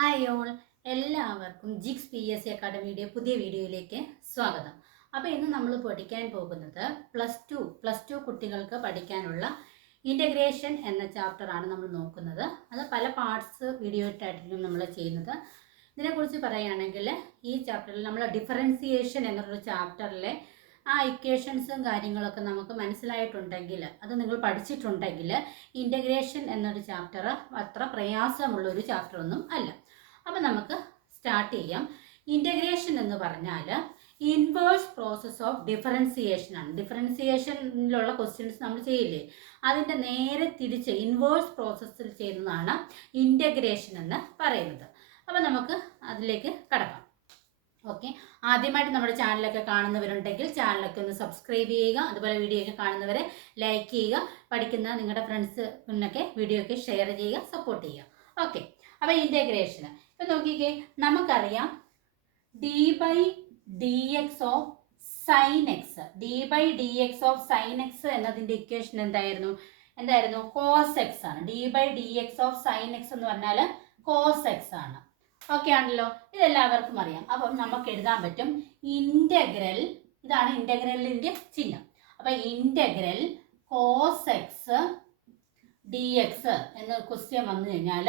Hi all, എല്ലാവർക്കും ജിക്സ് P S C അക്കാഡമിയുടെ പുതിയ വീഡിയോയിലേക്ക് സ്വാഗതം. അപ്പോൾ ഇന്ന് നമ്മൾ പഠിക്കാൻ പോകുന്നത് പ്ലസ് ടു കുട്ടികൾക്ക് പഠിക്കാനുള്ള ഇൻ്റഗ്രേഷൻ എന്ന ചാപ്റ്ററാണ് നമ്മൾ നോക്കുന്നത്. അത് പല പാർട്സ് വീഡിയോ ആയിട്ടായിരിക്കും നമ്മൾ ചെയ്യുന്നത്. ഇതിനെക്കുറിച്ച് പറയുകയാണെങ്കിൽ ഈ ചാപ്റ്ററിൽ നമ്മൾ ഡിഫറൻസിയേഷൻ എന്നൊരു ചാപ്റ്ററിലെ ആ ഇക്വേഷൻസും കാര്യങ്ങളൊക്കെ നമുക്ക് മനസ്സിലായിട്ടുണ്ടെങ്കിൽ, അത് നിങ്ങൾ പഠിച്ചിട്ടുണ്ടെങ്കിൽ, ഇൻ്റഗ്രേഷൻ എന്നൊരു ചാപ്റ്റർ അത്ര പ്രയാസമുള്ളൊരു ചാപ്റ്ററൊന്നും അല്ല. അപ്പം നമുക്ക് സ്റ്റാർട്ട് ചെയ്യാം. ഇൻ്റഗ്രേഷൻ എന്ന് പറഞ്ഞാൽ ഇൻവേഴ്സ് പ്രോസസ് ഓഫ് ഡിഫറൻസിയേഷൻ ആണ്. ഡിഫറൻസിയേഷനിലുള്ള ക്വസ്റ്റ്യൻസ് നമ്മൾ ചെയ്യില്ലേ, അതിൻ്റെ നേരെ തിരിച്ച് ഇൻവേഴ്സ് പ്രോസസ്സിൽ ചെയ്യുന്നതാണ് ഇൻ്റഗ്രേഷൻ എന്ന് പറയുന്നത്. അപ്പം നമുക്ക് അതിലേക്ക് കടക്കാം. ഓക്കെ, ആദ്യമായിട്ട് നമ്മുടെ ചാനലൊക്കെ കാണുന്നവരുണ്ടെങ്കിൽ ചാനലൊക്കെ ഒന്ന് സബ്സ്ക്രൈബ് ചെയ്യുക. അതുപോലെ വീഡിയോ ഒക്കെ കാണുന്നവരെ ലൈക്ക് ചെയ്യുക. പഠിക്കുന്ന നിങ്ങളുടെ ഫ്രണ്ട്സിനൊക്കെ വീഡിയോ ഒക്കെ ഷെയർ ചെയ്യുക, സപ്പോർട്ട് ചെയ്യുക. ഓക്കെ, അപ്പോൾ ഇൻ്റഗ്രേഷന് ഇപ്പം നോക്കിക്കേ, നമുക്കറിയാം d by d x of sine x, d by d x of sine x എന്നതിൻ്റെ ഇക്വേഷൻ എന്തായിരുന്നു കോസ് എക്സ് ആണ്. D by d x of sine x എന്ന് പറഞ്ഞാൽ കോസ് എക്സ് ആണ്. ഓക്കെ ആണല്ലോ, ഇതെല്ലാവർക്കും അറിയാം. അപ്പം നമുക്ക് എഴുതാൻ പറ്റും ഇൻ്റഗ്രൽ, ഇതാണ് ഇൻ്റഗ്രലിൻ്റെ ചിഹ്നം. അപ്പം integral cos x d x എന്ന ക്വസ്റ്റ്യൻ വന്നു കഴിഞ്ഞാൽ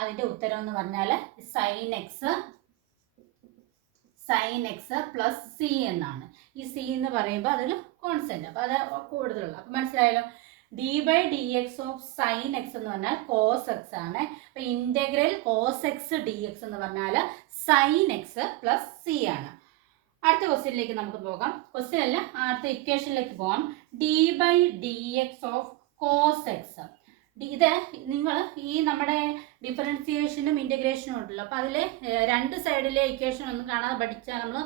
അതിൻ്റെ ഉത്തരം എന്ന് പറഞ്ഞാൽ സൈൻ എക്സ് പ്ലസ് സി എന്നാണ്. ഈ സി എന്ന് പറയുമ്പോൾ അതൊരു കോൺസ്റ്റന്റ്, അപ്പോൾ അത് കൂടുതലുള്ള, അപ്പം മനസ്സിലായല്ലോ. D by d x of sine x എന്ന് പറഞ്ഞാൽ കോസ് എക്സ് ആണ്. അപ്പം integral cos x d x എന്ന് പറഞ്ഞാൽ സൈൻ എക്സ് പ്ലസ് സി ആണ്. അടുത്ത ക്വസ്റ്റ്യനിലേക്ക് നമുക്ക് പോകാം. ക്വസ്റ്റ്യൻ അല്ല, അടുത്ത ഇക്വേഷനിലേക്ക് പോകാം. D by d x of cos x. ഇത് നിങ്ങൾ ഈ നമ്മുടെ ഡിഫറൻസിയേഷനും ഇൻ്റഗ്രേഷനും ഉണ്ടല്ലോ, അപ്പോൾ അതിൽ രണ്ട് സൈഡിലെ ഇക്വേഷൻ ഒന്നും കാണാതെ പഠിച്ചാൽ നമ്മൾ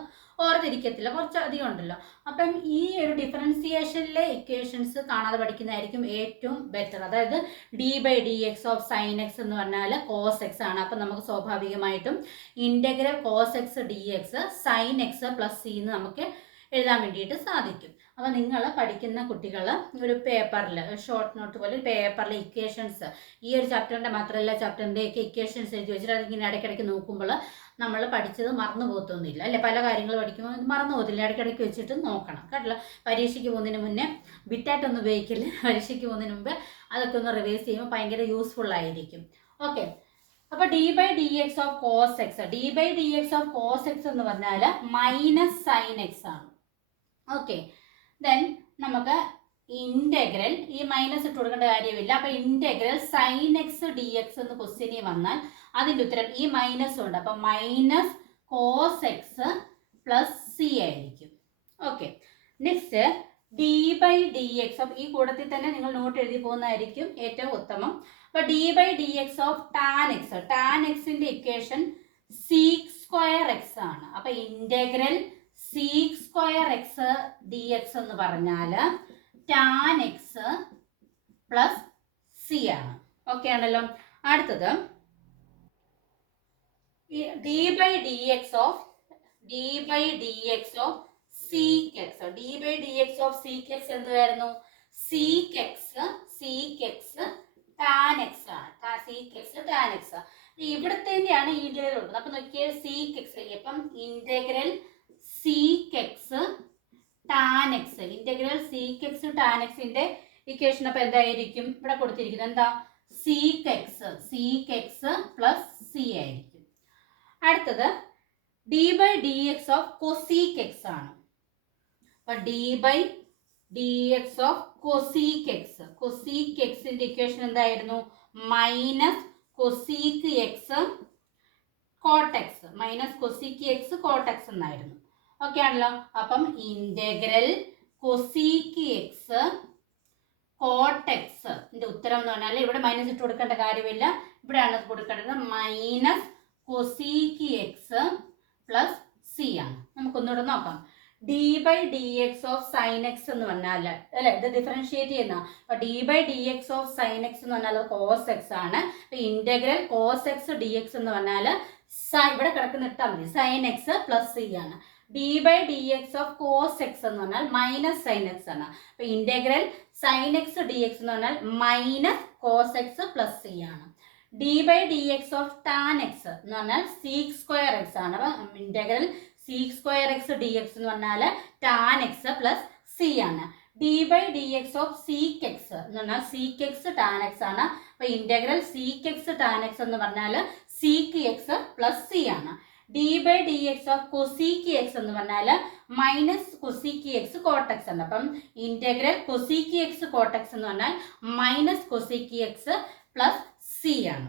ഓർത്തിരിക്കത്തില്ല, കുറച്ചധികം ഉണ്ടല്ലോ. അപ്പം ഈ ഒരു ഡിഫറൻസിയേഷനിലെ ഇക്വേഷൻസ് കാണാതെ പഠിക്കുന്നതായിരിക്കും ഏറ്റവും ബെറ്റർ. അതായത് d by d x of sine x എന്ന് പറഞ്ഞാൽ കോസ് എക്സ് ആണ്. അപ്പം നമുക്ക് സ്വാഭാവികമായിട്ടും integral cos x d x sine x plus c എന്ന് നമുക്ക് എഴുതാൻ വേണ്ടിയിട്ട് സാധിക്കും. അപ്പോൾ നിങ്ങൾ പഠിക്കുന്ന കുട്ടികൾ ഒരു പേപ്പറിൽ, ഷോർട്ട് നോട്ട് പോലെ ഒരു പേപ്പറിൽ ഇക്വേഷൻസ്, ഈ ഒരു ചാപ്റ്ററിൻ്റെ മാത്രമല്ല ചാപ്റ്ററിൻ്റെയൊക്കെ ഇക്വേഷൻസ് എഴുതി വെച്ചിട്ട് അതിങ്ങനെ ഇടയ്ക്കിടയ്ക്ക് നോക്കുമ്പോൾ നമ്മൾ പഠിച്ചത് മറന്നു പോകത്തൊന്നുമില്ല അല്ലേ. പല കാര്യങ്ങൾ പഠിക്കുമ്പോൾ മറന്നു പോകത്തില്ല, ഇടയ്ക്കിടയ്ക്ക് വെച്ചിട്ട് നോക്കണം കേട്ടല്ലോ. പരീക്ഷയ്ക്ക് പോകുന്നതിന് മുന്നേ ബിറ്റായിട്ടൊന്നും ഉപയോഗിക്കില്ല, പരീക്ഷയ്ക്ക് പോകുന്നതിന് മുമ്പ് അതൊക്കെ ഒന്ന് റിവൈസ് ചെയ്യുമ്പോൾ ഭയങ്കര യൂസ്ഫുൾ ആയിരിക്കും. ഓക്കെ, അപ്പോൾ d by d x of cos x, d by d x of cos x എന്ന് പറഞ്ഞാൽ മൈനസ് സൈൻ എക്സ് ആണ്. ഓക്കെ, ദെൻ നമുക്ക് ഇൻ്റഗ്രൽ, ഈ മൈനസ് ഇട്ട് കൊടുക്കേണ്ട കാര്യമില്ല. അപ്പോൾ integral sine x d x എന്ന് ക്വസ്റ്റ്യനിൽ വന്നാൽ അതിൻ്റെ ഉത്തരം ഈ മൈനസ് ഉണ്ട്, അപ്പം minus cos x plus c ആയിരിക്കും. Okay, next d by d x of, ഈ കൂട്ടത്തിൽ തന്നെ നിങ്ങൾ നോട്ട് എഴുതി പോകുന്നതായിരിക്കും ഏറ്റവും ഉത്തമം. അപ്പോൾ d by d x of tan x, tan എക്സിൻ്റെ ഇക്വേഷൻ സീക് സ്ക്വയർ എക്സ് ആണ്. അപ്പോൾ integral sec square x d x എന്ന് പറഞ്ഞാൽ ടാൻ എക്സ് പ്ലസ് സി ആണ്. ഓക്കെ ആണല്ലോ. അടുത്തത് d by d x of sec x, d by d x of sec x എന്തായിരുന്നു? Sec x tan x ആണ്. Sec x tan x ഇവിടുത്തെ തന്നെയാണ് ഈ ഇൻ്റഗ്രൽ ഉള്ളത്. അപ്പം നോക്കിയാൽ സീക് എക്സ്, ഇപ്പം integral seek x tan X, integral seek x tan എക്സിന്റെ ഇക്വേഷൻ അപ്പം എന്തായിരിക്കും? ഇവിടെ കൊടുത്തിരിക്കുന്നത് എന്താ? സീക് എക്സ് പ്ലസ് സി ആയിരിക്കും. അടുത്തത് d by d x of cosec x ആണ്. അപ്പൊ d by d x of cosec എക്സിന്റെ ഇക്വേഷൻ എന്തായിരുന്നു? Minus cosec x cot x, minus cosec x cot x എന്നായിരുന്നു. ഓക്കെ ആണല്ലോ. അപ്പം integral cosec x cot x ഉത്തരം എന്ന് പറഞ്ഞാൽ ഇവിടെ മൈനസ് ഇട്ട് കൊടുക്കേണ്ട കാര്യമില്ല, ഇവിടെയാണ് കൊടുക്കേണ്ടത്. Minus cosec x plus c ആണ്. നമുക്കൊന്നുകൂടെ നോക്കാം. D by d x of sine x എന്ന് പറഞ്ഞാൽ, അല്ലെ ഇത് ഡിഫറൻഷിയേറ്റ് ചെയ്യുന്ന, അപ്പൊ d by d x of sine x എന്ന് പറഞ്ഞാൽ കോസ് എക്സ് ആണ്. അപ്പൊ integral cos x d x എന്ന് പറഞ്ഞാൽ ഇവിടെ കിടക്കുന്ന ഇട്ടാൽ മതി, സൈൻ എക്സ് പ്ലസ് സി ആണ്. D by d x of cos x എന്ന് പറഞ്ഞാൽ മൈനസ് സൈൻ എക്സ് ആണ്. അപ്പൊ integral sine x d x എന്ന് പറഞ്ഞാൽ minus cos x plus c ആണ്. D by d x of tan x എന്ന് പറഞ്ഞാൽ സീക്ക് സ്ക്വയർ എക്സ് ആണ്. അപ്പം integral sec square x d x എന്ന് പറഞ്ഞാൽ ടാൻ എക്സ് പ്ലസ് സി ആണ്. D by d x of sec x എന്ന് പറഞ്ഞാൽ സീക്ക് എക്സ് ടാൻ എക്സ് ആണ്. അപ്പൊ integral sec x tan x എന്ന് പറഞ്ഞാൽ സീക്ക് എക്സ് പ്ലസ് സി ആണ്. D by d x of cosec X എന്ന് പറഞ്ഞാൽ മൈനസ് കൊസീക്ക് എക്സ് കോട്ടെക്സ് ആണ്. അപ്പം ഇൻ്റഗ്രൽ കൊസീക്ക് എക്സ് കോട്ടെക്സ് എന്ന് പറഞ്ഞാൽ minus cosec X plus c ആണ്.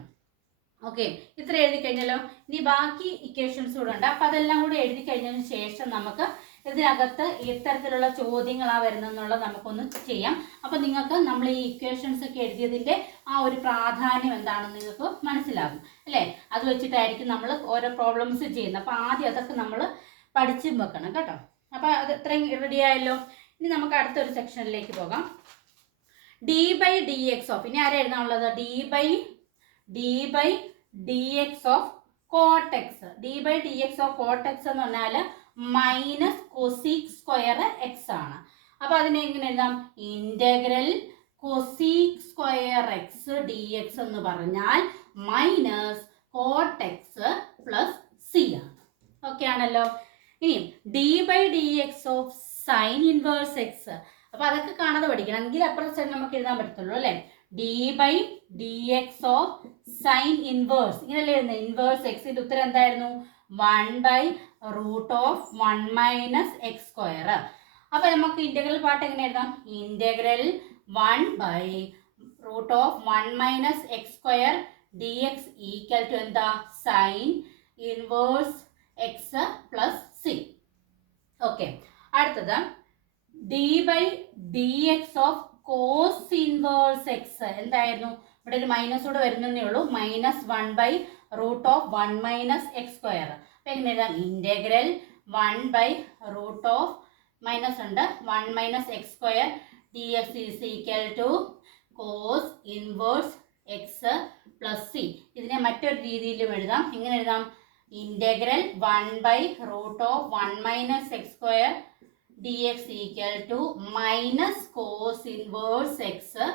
ഓക്കെ, ഇത്ര എഴുതി കഴിഞ്ഞാലോ. ഇനി ബാക്കി ഇക്വേഷൻസ് കൂടെ ഉണ്ട്. അപ്പം അതെല്ലാം കൂടി എഴുതി കഴിഞ്ഞതിന് ശേഷം നമുക്ക് ഇതിനകത്ത് എത്തരത്തിലുള്ള ചോദ്യങ്ങളാണ് വരുന്നതെന്നുള്ളത് നമുക്കൊന്ന് ചെയ്യാം. അപ്പം നിങ്ങൾക്ക് നമ്മൾ ഈ ഇക്വേഷൻസ് ഒക്കെ എഴുതിയതിൻ്റെ ആ ഒരു പ്രാധാന്യം എന്താണെന്ന് നിങ്ങൾക്ക് മനസ്സിലാകും അല്ലേ. അത് വെച്ചിട്ടായിരിക്കും നമ്മൾ ഓരോ പ്രോബ്ലംസ് ചെയ്യുന്നത്. അപ്പം ആദ്യം അതൊക്കെ നമ്മൾ പഠിച്ചും വെക്കണം കേട്ടോ. അപ്പം അത് ഇത്രയും റെഡി ആയല്ലോ. ഇനി നമുക്ക് അടുത്തൊരു സെക്ഷനിലേക്ക് പോകാം. D by d x of, ഇനി ആരാ എഴുതാനുള്ളത്? D by d x of cot x. D by d x of cot x എന്ന് പറഞ്ഞാൽ മൈനസ് കൊസീക് സ്ക്വയർ എക്സ് ആണ്. അപ്പൊ അതിനെ എങ്ങനെ എഴുതാം? Integral cosec square x d x എന്ന് പറഞ്ഞാൽ മൈനസ് കോട്ടെക്സ് പ്ലസ് സി ആണ്. ഓക്കെ ആണല്ലോ. ഇനി d by d x of sine inverse x. അപ്പൊ അതൊക്കെ കാണാതെ പഠിക്കണം, എങ്കിൽ അപ്പുറം നമുക്ക് എഴുതാൻ പറ്റത്തുള്ളൂ അല്ലേ. D by d x of sine inverse, ഇങ്ങനെയല്ലേ എഴുതുന്നത്? ഇൻവേഴ്സ് എക്സിന്റെ ഉത്തരം എന്തായിരുന്നു? 1/√(1 - x സ്ക്വയർ). അപ്പൊ നമുക്ക് ഇന്റഗ്രൽ പാർട്ട് എങ്ങനെ എഴുതാം? Integral 1/√(1 - x square dx equal to എന്താ? Sine inverse x plus c. Okay, അടുത്തത് d by d x of cos inverse x എന്തായിരുന്നു? ഇവിടെ ഒരു മൈനസ് കൂടെ വരുന്നതേ ഉള്ളൂ. -1/√(1 - x സ്ക്വയർ). അപ്പൊ എങ്ങനെ എഴുതാം? ഇന്റഗ്രൽ 1/√(- ഉണ്ട് 1 - x square dx is equal to cos inverse x plus c. ഇതിനെ മറ്റൊരു രീതിയിലും എഴുതാം. എങ്ങനെ എഴുതാം? Integral 1/√(1 - x square dx equal to minus cos inverse x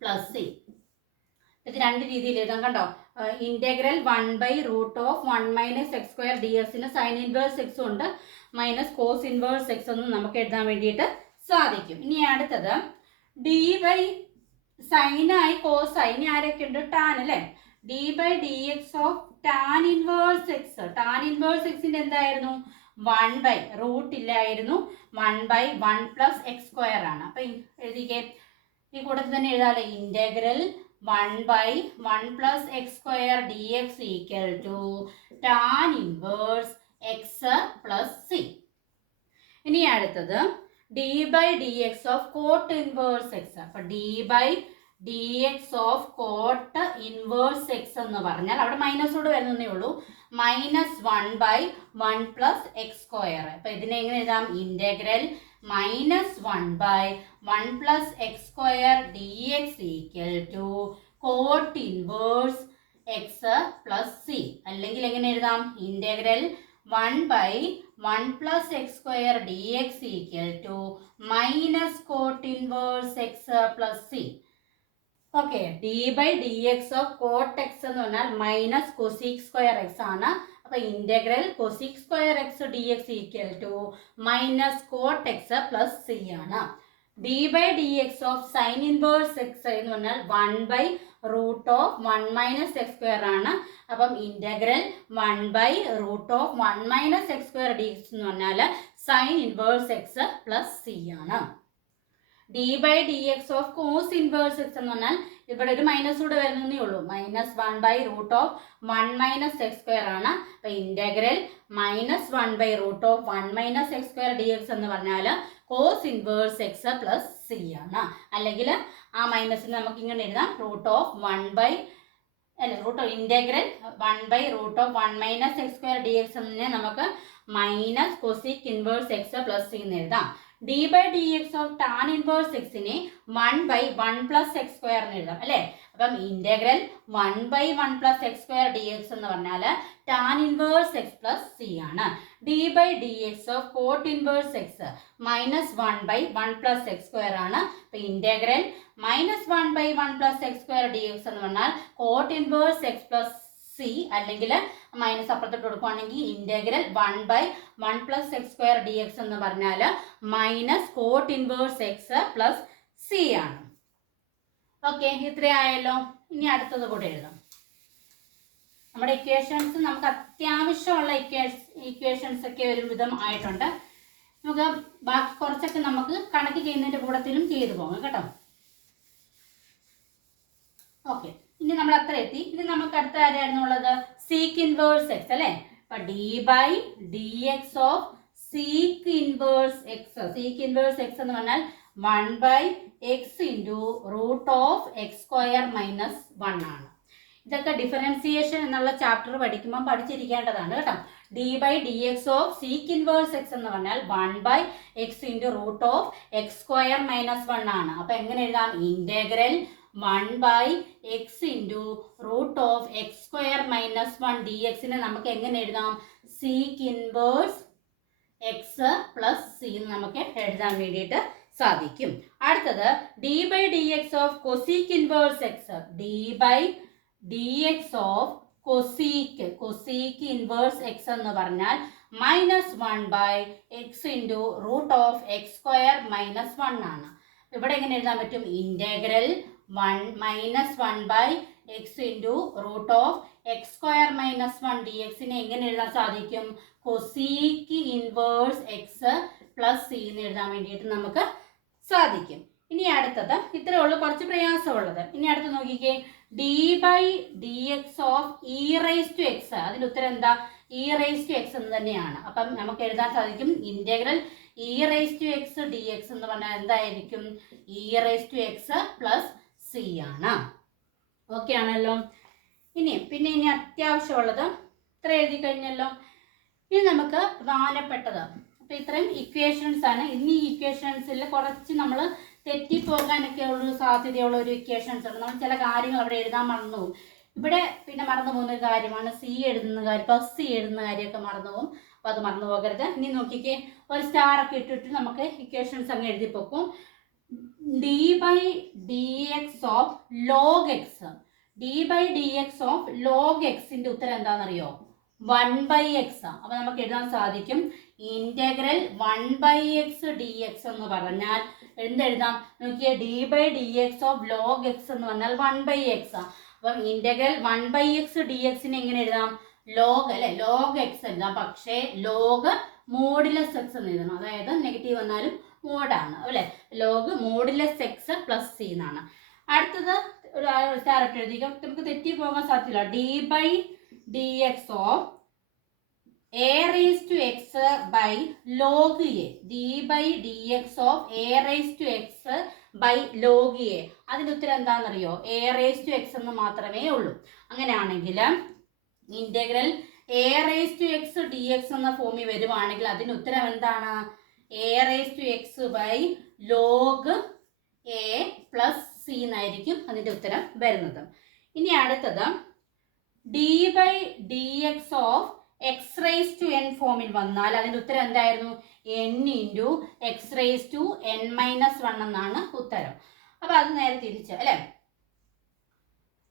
plus c. ഇത് രണ്ട് രീതിയിൽ എഴുതാം കണ്ടോ. Integral 1/√(1 - x square dx sine inverse x ഉണ്ട്, മൈനസ് കോസ് ഇൻവേഴ്സ് എക്സ് ഒന്നും നമുക്ക് എഴുതാൻ വേണ്ടിയിട്ട് സാധിക്കും. ഇനി അടുത്തത് ഡി ബൈ സൈനായി കോസായി. ഇനി ആരൊക്കെ ഉണ്ട്? ടാൻ അല്ലേ. D by d x of tan inverse x. Tan inverse എക്സിന്റെ എന്തായിരുന്നു? 1 റൂട്ട് ഇല്ലായിരുന്നു, 1/1 + x സ്ക്വയർ ആണ്. അപ്പൊ എഴുതിക്കേ, ഈ കൂട്ടത്തിൽ തന്നെ എഴുതാതെ integral 1/1 + x square dx equal to tan inverse x plus c. ഇനി അടുത്തത് d by d x of cot inverse x. അപ്പൊ d by d x of cot inverse x എന്ന് പറഞ്ഞാൽ അവിടെ മൈനസോട് വരുന്നതേ ഉള്ളൂ. -1/1 + x സ്ക്വയർ. അപ്പൊ ഇതിനെ എങ്ങനെ എഴുതാം? Integral -1/1 + x square dx equal to cot inverse x plus c. അല്ലെങ്കിൽ എങ്ങനെ എഴുതാം? Integral 1/1 + x square dx equal to minus cot inverse x plus c. Okay, d by d x of cot x എന്ന് പറഞ്ഞാൽ minus cosec square x ആണ്. അപ്പൊ integral cosec square x d x equal to minus cot x plus c ആണ്. D by d x of sine inverse x എന്ന് പറഞ്ഞാൽ 1/√(1 - x square ആണ്. അപ്പം integral 1/√(1 - x square dx എന്ന് പറഞ്ഞാൽ sine inverse x plus c ആണ്. D by d x of cos inverse x എന്ന് പറഞ്ഞാൽ ഇവിടെ ഒരു മൈനസ് കൂടെ വരുന്നതേ ഉള്ളൂ. -1/√(1 - x സ്ക്വയർ ആണ്. അപ്പൊ ഇന്റഗ്രൽ -1/√(1 - x സ്ക്വയർ dx എന്ന് പറഞ്ഞാൽ cos inverse x plus c ആണ്. അല്ലെങ്കിൽ ആ മൈനസിന് നമുക്ക് ഇങ്ങനെ എഴുതാം, ഇന്റഗ്രൽ 1/√(1 - x സ്ക്വയർ dx എന്ന് നമുക്ക് minus cosec inverse x plus c എന്ന് എഴുതാം. D by d x of tan inverse എക്സിനെ 1/1 + x സ്ക്വയർ എന്ന് എഴുതാം അല്ലേ. അപ്പം ഇന്റഗ്രൽ 1/1 + x² dx എന്ന് പറഞ്ഞാൽ tan ഇൻവേഴ്സ് x + c ആണ്. d/dx of cot inverse x -1/1 + x² ആണ്. അപ്പൊ ഇന്റഗ്രൽ -1/1 + x² dx എന്ന് പറഞ്ഞാൽ cot ഇൻവേഴ്സ് x + c അല്ലെങ്കിൽ മൈനസ് അപ്പുറത്തോട്ട് കൊടുക്കുവാണെങ്കിൽ ഇന്റഗ്രൽ 1/1 + x² dx എന്ന് പറഞ്ഞാൽ -cot ഇൻവേഴ്സ് x + c ആണ്. ഓക്കെ, ഇത്രയായല്ലോ. ഇനി അടുത്തത് കൂടെ എഴുതാം. നമ്മുടെ ഇക്വേഷൻസ് നമുക്ക് അത്യാവശ്യമുള്ള ഇക്വേഷൻസ് ഒക്കെ ഒരു വിധം ആയിട്ടുണ്ട്. നമുക്ക് ബാക്കി കുറച്ചൊക്കെ നമുക്ക് കണക്ക് ചെയ്യുന്നതിന്റെ കൂടത്തിലും ചെയ്തു പോകാം കേട്ടോ. ഓക്കെ, ഇനി നമ്മൾ അത്ര എത്തി. ഇനി നമുക്ക് അടുത്ത ആരായിരുന്നുള്ളത്? സീക്ക് ഇൻവേഴ്സ് എക്സ് അല്ലേ. അപ്പൊ d/dx of sec inverse X. Sec inverse x എന്ന് പറഞ്ഞാൽ 1/x × √(x²-1) ആണ്. ഇതൊക്കെ ഡിഫറൻസിയേഷൻ എന്നുള്ള ചാപ്റ്റർ പഠിക്കുമ്പോൾ പഠിച്ചിരിക്കേണ്ടതാണ് കേട്ടോ. d/dx of sec inverse x എന്ന് പറഞ്ഞാൽ 1/x × √(x²-1) ആണ്. അപ്പൊ എങ്ങനെ എഴുതാം? ഇന്റഗ്രൽ 1/x × √(x²-1) dx നെ നമുക്ക് എങ്ങനെ എഴുതാം? Sec inverse x plus C നമുക്ക് എഴുതാൻ വേണ്ടിയിട്ട് സാധിക്കും. അടുത്തത് d/dx of cosec inverse X. d/dx of cosec inverse x എന്ന് പറഞ്ഞാൽ -1/x × √(x²-1) ആണ്. ഇവിടെ എങ്ങനെ എഴുതാൻ പറ്റും? ഇന്റഗ്രൽ -1/x × √(x²-1) dx നെ എങ്ങനെ എഴുതാൻ സാധിക്കും? Cosec inverse x plus c എന്ന് എഴുതാൻ വേണ്ടിയിട്ട് നമുക്ക് സാധിക്കും. ഇനി അടുത്തത് ഇത്രയേ ഉള്ളൂ, കുറച്ച് പ്രയാസമുള്ളത്. ഇനി അടുത്ത് നോക്കിക്കേ, d/dx ഓഫ് e⁻x. അതിന്റെ ഉത്തരം എന്താ? e⁻x എന്ന് തന്നെയാണ്. അപ്പം നമുക്ക് എഴുതാൻ സാധിക്കും ഇന്റഗ്രൽ e⁻x dx എന്ന് പറഞ്ഞാൽ എന്തായിരിക്കും? e⁻x പ്ലസ് സി ആണ്. ഓക്കെ ആണല്ലോ. ഇനി അത്യാവശ്യമുള്ളത് ഇത്ര എഴുതി കഴിഞ്ഞല്ലോ. ഇനി നമുക്ക് പ്രധാനപ്പെട്ടത്, അപ്പൊ ഇത്രയും ഇക്വേഷൻസ് ആണ്. ഇനി ഈ ഇക്വേഷൻസിൽ കുറച്ച് നമ്മൾ തെറ്റിപ്പോകാനൊക്കെ ഉള്ള സാധ്യതയുള്ള ഒരു ഇക്വേഷൻസ് ഉണ്ട്. നമ്മൾ ചില കാര്യങ്ങൾ അവിടെ എഴുതാൻ മറന്നു പോകും. ഇവിടെ പിന്നെ മറന്നു പോകുന്ന കാര്യമാണ് സി എഴുതുന്ന കാര്യം, പ്ലസ് സി എഴുതുന്ന കാര്യമൊക്കെ മറന്നു പോകും. അപ്പോൾ അത് മറന്നു പോകരുത്. ഇനി നോക്കിക്കേ, ഒരു സ്റ്റാർ ഒക്കെ ഇട്ടിട്ട് നമുക്ക് ഇക്വേഷൻസ് അങ്ങ് എഴുതി പോക്കും. d/dx of log x. d/dx of log xന്റെ ഉത്തരം എന്താണെന്നറിയോ? 1/x. അപ്പൊ നമുക്ക് എഴുതാൻ സാധിക്കും ഇന്റഗ്രൽ 1/x dx എന്ന് പറഞ്ഞാൽ എന്തെഴുതാം നോക്കിയേ? d/dx ഓഫ് log x എന്ന് പറഞ്ഞാൽ 1/x. അപ്പം ഇന്റഗ്രൽ 1/x dx നെ എങ്ങനെ എഴുതാം? log അല്ലെ, log x എഴുതാം. പക്ഷേ log മോഡുലസ് x എന്ന് എഴുതണം. അതായത് നെഗറ്റീവ് വന്നാലും മോഡാണ് അല്ലെ. log modulus x plus c എന്നാണ്. അടുത്തത് ഒരു സ്റ്റാർ ഇട്ട് എഴുതിക്കാം, നമുക്ക് തെറ്റി പോകാൻ സാധ്യത. d/dx of a⁻x by log a. d/dx of a⁻x by log a. അതിന്റെ ഉത്തരം എന്താണെന്നറിയോ? a⁻x എന്ന് മാത്രമേ ഉള്ളൂ. അങ്ങനെയാണെങ്കിൽ ഇന്റഗ്രൽ a⁻x dx എന്ന ഫോമിൽ വരുവാണെങ്കിൽ അതിന്റെ ഉത്തരം എന്താണ്? a⁻x by log a plus C എന്നായിരിക്കും അതിന്റെ ഉത്തരം വരുന്നത്. ഇനി അടുത്തത് d/dx ഓഫ് x⁻n ഫോമിൽ വന്നാൽ അതിന്റെ ഉത്തരം എന്തായിരുന്നു? n × x⁻n−1 എന്നാണ് ഉത്തരം. അപ്പൊ അത് നേരെ തിരിച്ച് അല്ലെ.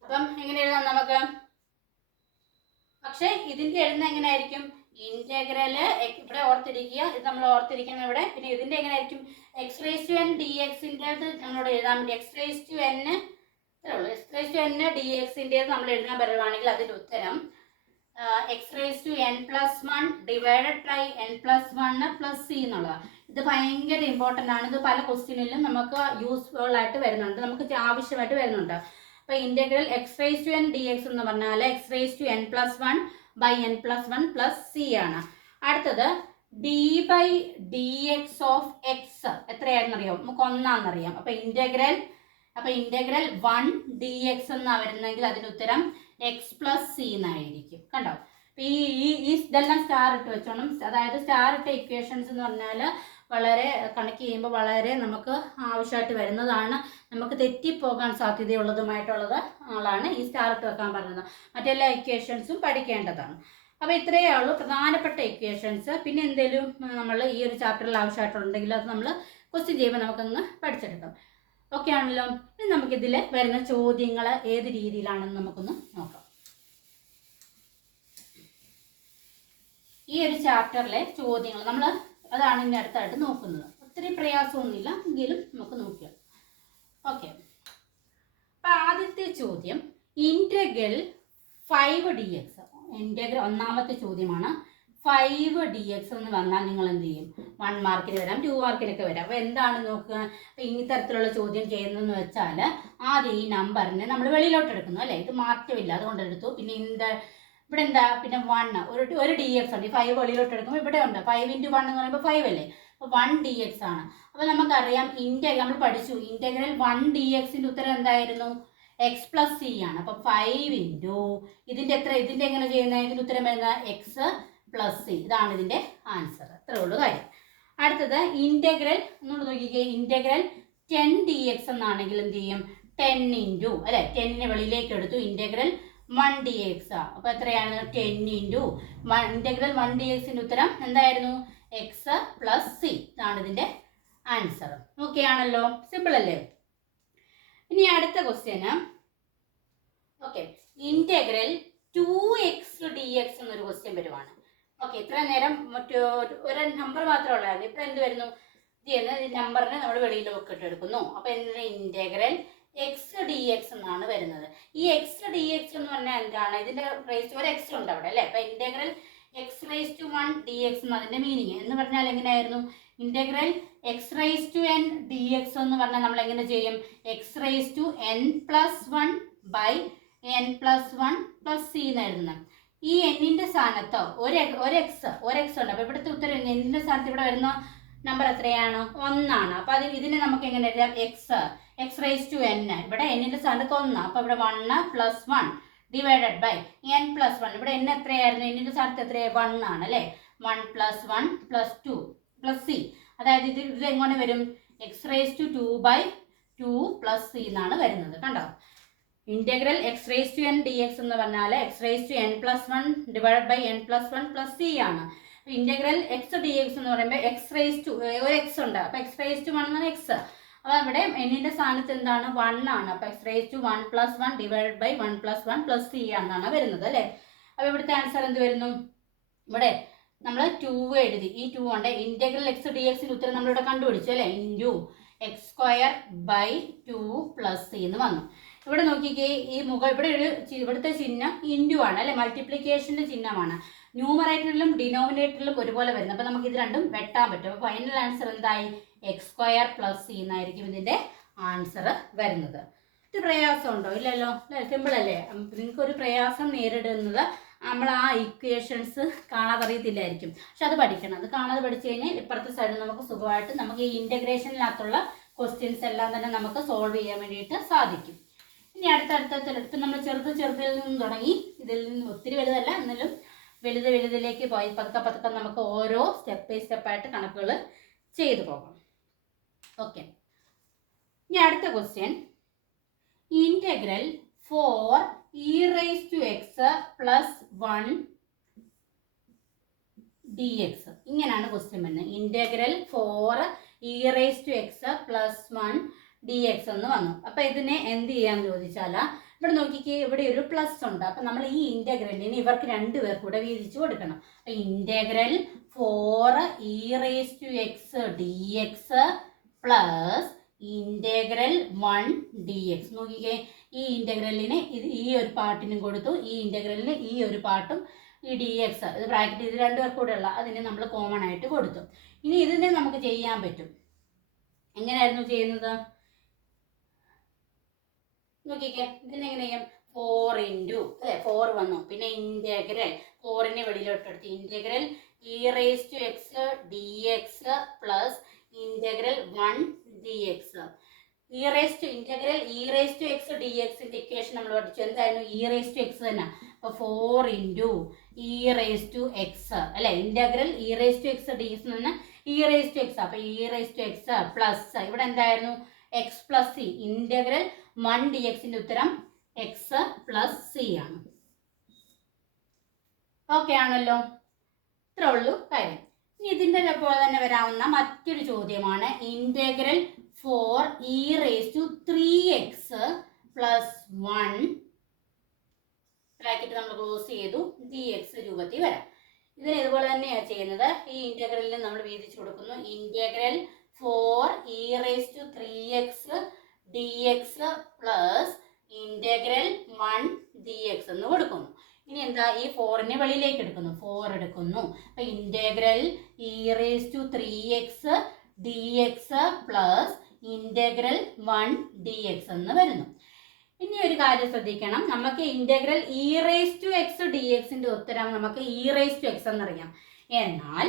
അപ്പം എങ്ങനെ എഴുതാം നമുക്ക്? പക്ഷെ ഇതിന്റെ എഴുതുന്ന എങ്ങനെയായിരിക്കും? ഇന്റഗ്രല് ഇവിടെ ഓർത്തിരിക്കുക, ഇത് നമ്മൾ ഓർത്തിരിക്കണം ഇവിടെ. പിന്നെ ഇതിന്റെ എങ്ങനെയായിരിക്കും? x⁻n dxന്റെ നമ്മളോട് എഴുതാൻ വേണ്ടി x⁻n dxന്റെ നമ്മൾ എഴുതാൻ പറയുവാണെങ്കിൽ അതിന്റെ ഉത്തരം x⁻n+1 divided by n+1 plus C എന്നുള്ളതാണ്. ഇത് ഭയങ്കര ഇമ്പോർട്ടൻ്റ് ആണ്. ഇത് പല ക്വസ്റ്റ്യനിലും നമുക്ക് യൂസ്ഫുൾ ആയിട്ട് വരുന്നുണ്ട്, നമുക്ക് ആവശ്യമായിട്ട് വരുന്നുണ്ട്. അപ്പൊ ഇന്റഗ്രൽ x⁻n dx എന്ന് പറഞ്ഞാൽ x⁻n+1 by n+1 plus c ആണ്. അടുത്തത് d/dx ഓഫ് എക്സ് എത്രയാണെന്നറിയാം? നമുക്ക് ഒന്നാണെന്നറിയാം. അപ്പൊ ഇന്റഗ്രൽ 1 dx എന്നാ വരുന്നെങ്കിൽ അതിന് ഉത്തരം x പ്ലസ് സി എന്നായിരിക്കും. കണ്ടോ? ഈ ഇതെല്ലാം സ്റ്റാർ ഇട്ട് വെച്ചോണം. അതായത് സ്റ്റാർ ഇട്ട ഇക്വേഷൻസ് എന്ന് പറഞ്ഞാൽ വളരെ കണക്ട് ചെയ്യുമ്പോൾ വളരെ നമുക്ക് ആവശ്യമായിട്ട് വരുന്നതാണ്. നമുക്ക് തെറ്റിപ്പോകാൻ സാധ്യതയുള്ളതുമായിട്ടുള്ളത് ആളാണ് ഈ സ്റ്റാർ ഇട്ട് വെക്കാൻ പറഞ്ഞത്. മറ്റെല്ലാ ഇക്വേഷൻസും പഠിക്കേണ്ടതാണ്. അപ്പോൾ ഇത്രയേ ഉള്ളൂ പ്രധാനപ്പെട്ട ഇക്വേഷൻസ്. പിന്നെ എന്തെങ്കിലും നമ്മൾ ഈ ഒരു ചാപ്റ്ററിൽ ആവശ്യമായിട്ടുണ്ടെങ്കിൽ അത് നമ്മൾ ക്വസ്റ്റ്യൻ ചെയ്യുമ്പോൾ നമുക്കൊന്ന് പഠിച്ചെടുക്കാം. ഓക്കെ ആണല്ലോ. ഇനി നമുക്കിതിൽ വരുന്ന ചോദ്യങ്ങൾ ഏത് രീതിയിലാണെന്ന് നമുക്കൊന്ന് നോക്കാം. ഈ ഒരു ചാപ്റ്ററിലെ ചോദ്യങ്ങൾ നമ്മൾ അതാണ് ഇനി അടുത്തായിട്ട് നോക്കുന്നത്. ഒത്തിരി പ്രയാസമൊന്നുമില്ല, എങ്കിലും നമുക്ക് നോക്കാം. ഓക്കെ, അപ്പം ആദ്യത്തെ ചോദ്യം ഇൻറ്റഗ്രൽ 5dx. ഇൻറ്റഗ്രൽ ഒന്നാമത്തെ ചോദ്യമാണ്. 5dx എന്ന് പറഞ്ഞാൽ നിങ്ങൾ എന്ത് ചെയ്യും? 1 മാർക്കിന് വരാം, 2 മാർക്കിനൊക്കെ വരാം. അപ്പോൾ എന്താണ് നോക്കുക? അപ്പോൾ ഈ തരത്തിലുള്ള ചോദ്യം ചെയ്യുന്നതെന്ന് വെച്ചാൽ ആദ്യം ഈ നമ്പറിനെ നമ്മൾ വെളിയിലോട്ട് എടുക്കുന്നു അല്ലേ, ഇത് മാറ്റമില്ല അതുകൊണ്ട് എടുത്തു. പിന്നെ ഇവിടെ എന്താ, പിന്നെ 1 ഒരു dx ഉണ്ട്. ഈ 5 വെളിയിലോട്ട് എടുക്കുമ്പോൾ ഇവിടെ ഉണ്ട് 5 × 1 എന്ന് പറയുമ്പോൾ 5 അല്ലേ, അപ്പോൾ 1 dx ആണ്. അപ്പോൾ നമുക്കറിയാം നമ്മൾ പഠിച്ചു ഇൻറ്റഗ്രൽ 1 dxന്റെ ഉത്തരം എന്തായിരുന്നു? x + c ആണ്. അപ്പോൾ 5 × ഇതിന്റെ എങ്ങനെ ചെയ്യുന്നത്? ഇതിന്റെ ഉത്തരം വരുന്നത് x + c. ഇതാണ് ഇതിന്റെ ആൻസർ. അത്രേ ഉള്ളൂ കാര്യം. അടുത്തത് ഇൻറ്റഗ്രൽ എന്നോട് നോക്കിക്കേ. ഇൻറ്റഗ്രൽ 10dx എന്നാണെങ്കിൽ എന്ത് ചെയ്യും? 10 × അല്ലെ 10നെ വെളിയിലേക്ക് എടുത്തു. Integral 1 dx. അപ്പോൾ എത്രയാണ്? 10 × ഇൻറ്റഗ്രൽ 1 dxന്റെ ഉത്തരം എന്തായിരുന്നു? x + c. ഇതാണ് ഇതിന്റെ ആൻസർ. ഓക്കെ ആണല്ലോ, സിമ്പിൾ അല്ലേ? ഇനി അടുത്ത question okay integral 2x dx എന്നൊരു ക്വസ്റ്റ്യൻ വരുവാണ്. ഓക്കെ, ഇത്ര നേരം ഒരു നമ്പർ മാത്രമേ ഉള്ളായിരുന്നു. ഇപ്പം എന്ത് വരുന്നു? ഈ നമ്പറിനെ നമ്മൾ വെളിയിലൊക്കെ എടുക്കുന്നു. അപ്പോൾ എന്തിനാ ഇൻറ്റഗ്രൽ x dx എന്നാണ് വരുന്നത്. ഈ x dx എന്ന് പറഞ്ഞാൽ എന്താണ്? ഇതിന്റെ ഒരു x ഉണ്ട് അവിടെ അല്ലേ. അപ്പൊ ഇൻറ്റഗ്രൽ x⁻1 dx എന്നതിന്റെ മീനിങ് എന്ന് പറഞ്ഞാൽ എങ്ങനെയായിരുന്നു? ഇൻറ്റഗ്രൽ x⁻n dx എന്ന് പറഞ്ഞാൽ നമ്മൾ എങ്ങനെ ചെയ്യും? x⁻n+1 n + 1 + c എന്നായിരുന്നു. ഈ n-ന്റെ സ്ഥാനത്ത് ഒരു x ഉണ്ട്. അപ്പൊ ഇവിടുത്തെ ഉത്തരം n-ന്റെ സ്ഥാനത്ത് ഇവിടെ വരുന്ന നമ്പർ എത്രയാണ്? 1 ആണ്. അപ്പൊ ഇതിനെ നമുക്ക് എങ്ങനെ എഴുതാം? x⁻n. ഇവിടെ n-ന്റെ സ്ഥാനത്ത് 1. അപ്പൊ ഇവിടെ 1 + 1 ഡിവൈഡഡ് ബൈ n + 1. ഇവിടെ n എത്രയായിരുന്നു? n-ന്റെ സ്ഥാനത്ത് എത്രയാണ്? 1 ആണ് അല്ലേ. 1 + 1 + 2 + c. അതായത് ഇത് എങ്ങനെ വരും? x⁻2/2 + c എന്നാണ് വരുന്നത്. കണ്ടോ? ഇൻറ്റഗ്രൽ x⁻n dx എന്ന് പറഞ്ഞാൽ x⁻n+1 divided by n + 1 + c ആണ്. ഇൻറ്റഗ്രൽ x dx എന്ന് പറയുമ്പോൾ ഒരു x ഉണ്ട്. അപ്പൊ x⁻1 എന്നാണ് x. അപ്പോൾ ഇവിടെ n-ന്റെ സ്ഥാനത്ത് എന്താണ്? 1 ആണ്. അപ്പൊ x⁻1+1 ഡിവൈഡഡ് ബൈ 1 + 1 + c എന്നാണ് വരുന്നത് അല്ലേ. അപ്പോൾ ഇവിടുത്തെ ആൻസർ എന്ത് വരുന്നു? ഇവിടെ നമ്മൾ 2 എഴുതി. ഈ 2 ഉണ്ട്. ഇൻറ്റഗ്രൽ x dxന്റെ ഉത്തരം നമ്മളിവിടെ കണ്ടുപിടിച്ചു അല്ലേ. x² / 2 + c എന്ന് വന്നു. ഇവിടെ നോക്കിക്കേ, ഈ ഇവിടുത്തെ ചിഹ്നം ഇൻറ്റു ആണ് അല്ലെ, മൾട്ടിപ്ലിക്കേഷന്റെ ചിഹ്നമാണ്. ന്യൂമറേറ്ററിലും ഡിനോമിനേറ്ററിലും ഒരുപോലെ വരുന്നത്. അപ്പോൾ നമുക്ക് ഇത് രണ്ടും വെട്ടാൻ പറ്റും. അപ്പോൾ ഫൈനൽ ആൻസർ എന്തായി? x² + c എന്നായിരിക്കും ഇതിന്റെ ആൻസർ വരുന്നത്. ഇത് പ്രയാസം ഉണ്ടോ? ഇല്ലല്ലോ, സിമ്പിൾ അല്ലേ? നിങ്ങൾക്ക് ഒരു പ്രയാസം നേരിടുന്നത് നമ്മൾ ആ ഇക്വേഷൻസ് കാണാതെ അറിയത്തില്ലായിരിക്കും. പക്ഷെ അത് പഠിക്കണം. അത് കാണാതെ പഠിച്ചു കഴിഞ്ഞാൽ ഇപ്പുറത്തെ സൈഡിൽ നമുക്ക് സുഖമായിട്ട് നമുക്ക് ഈ ഇൻറ്റഗ്രേഷനിനകത്തുള്ള ക്വസ്റ്റ്യൻസ് എല്ലാം തന്നെ നമുക്ക് സോൾവ് ചെയ്യാൻ വേണ്ടിയിട്ട് സാധിക്കും. ഇനി അടുത്തടുത്ത നമ്മൾ ചെറുതിൽ നിന്നും തുടങ്ങി. ഇതിൽ നിന്ന് ഒത്തിരി വലുതല്ല, എന്നാലും വലുതിലേക്ക് പോയി പതുക്കെ നമുക്ക് ഓരോ സ്റ്റെപ്പ് ബൈ സ്റ്റെപ്പായിട്ട് കണക്കുകൾ ചെയ്തു പോകാം. ഓക്കെ, ഇനി അടുത്ത ക്വസ്റ്റ്യൻ ഇൻറ്റഗ്രൽ 4e⁻x + 1 dx. ഇങ്ങനെയാണ് ക്വസ്റ്റ്യൻ വരുന്നത്. ഇൻറ്റഗ്രൽ 4e⁻x + 1 dx എന്ന് വന്നു. അപ്പൊ ഇതിനെ എന്ത് ചെയ്യാന്ന് ചോദിച്ചാൽ ഇവിടെ നോക്കിക്കേ, ഇവിടെ ഒരു പ്ലസ് ഉണ്ട്. അപ്പൊ നമ്മൾ ഈ ഇൻറ്റഗ്രലിന് ഇവർക്ക് 2 പേർക്ക് കൂടെ വീതിച്ചു കൊടുക്കണം. അപ്പൊ integral 4e⁻x dx plus integral 1 dx. നോക്കിക്കേ, ഈ ഇൻറ്റഗ്രലിന് ഈ ഒരു പാർട്ടിനും കൊടുത്തു, ഈ ഇൻറ്റഗ്രലിന് ഈ ഒരു പാർട്ടും ഈ dx, ഇത് ബ്രാക്കറ്റ് ഇത് 2 പേർക്ക് കൂടെ ഉള്ള അതിനെ നമ്മൾ കോമൺ ആയിട്ട് കൊടുത്തു. ഇനി ഇതിനെ നമുക്ക് ചെയ്യാൻ പറ്റും. എങ്ങനെയായിരുന്നു ചെയ്യുന്നത്? നോക്കിക്കേ, ഇതിനെങ്ങനെ ചെയ്യാം? 4 അല്ലെ 4 വന്നു. പിന്നെ ഇൻറ്റഗ്രൽ 4നെ വെളിയിലോട്ടെടുത്ത് integral e⁻x dx plus integral 1 dx. Integral e⁻x dxന്റെ ഇക്വേഷൻ നമ്മൾ പഠിച്ചു. എന്തായിരുന്നു? e⁻x തന്നെ. അപ്പൊ 4 × e⁻x അല്ലെ. ഇൻറ്റഗ്രൽ e⁻x dx എന്ന് പറഞ്ഞാൽ ഇ റേസ് ടു എക്സ്. അപ്പൊ e raise to x plus ഇവിടെ എന്തായിരുന്നു x plus c. Integral 1 d എക്സിന്റെ ഉത്തരം എക്സ് പ്ലസ് സി ആണ്. ഓക്കെ ആണല്ലോ, ഇത്രേ ഉള്ളൂ കാര്യം. ഇനി ഇതിന്റെ പോലെ തന്നെ വരാവുന്ന മറ്റൊരു ചോദ്യമാണ് integral 4 e raise to 3x plus 1 bracket നമ്മൾ ക്ലോസ് ചെയ്തു ഡി എക്സ് രൂപത്തിൽ വരാം. ഇതിന് ഇതുപോലെ തന്നെയാണ് ചെയ്യുന്നത്. ഈ ഇന്റഗ്രലിന് നമ്മൾ വീതിച്ചു കൊടുക്കുന്നു. Integral 4 e raise to 3x d x plus integral 1 d x എന്ന് കൊടുക്കുന്നു. ഇനി എന്താ, ഈ 4നെ വെളിയിലേക്ക് എടുക്കുന്നു, 4 എടുക്കുന്നു. അപ്പൊ integral e raise to 3x d x plus integral 1 d x എന്ന് വരുന്നു. ഇനി ഒരു കാര്യം ശ്രദ്ധിക്കണം, നമുക്ക് integral e raise to x d എക്സിന്റെ ഉത്തരം നമുക്ക് ഇ റേസ് ടു എക്സ് എന്നറിയാം. എന്നാൽ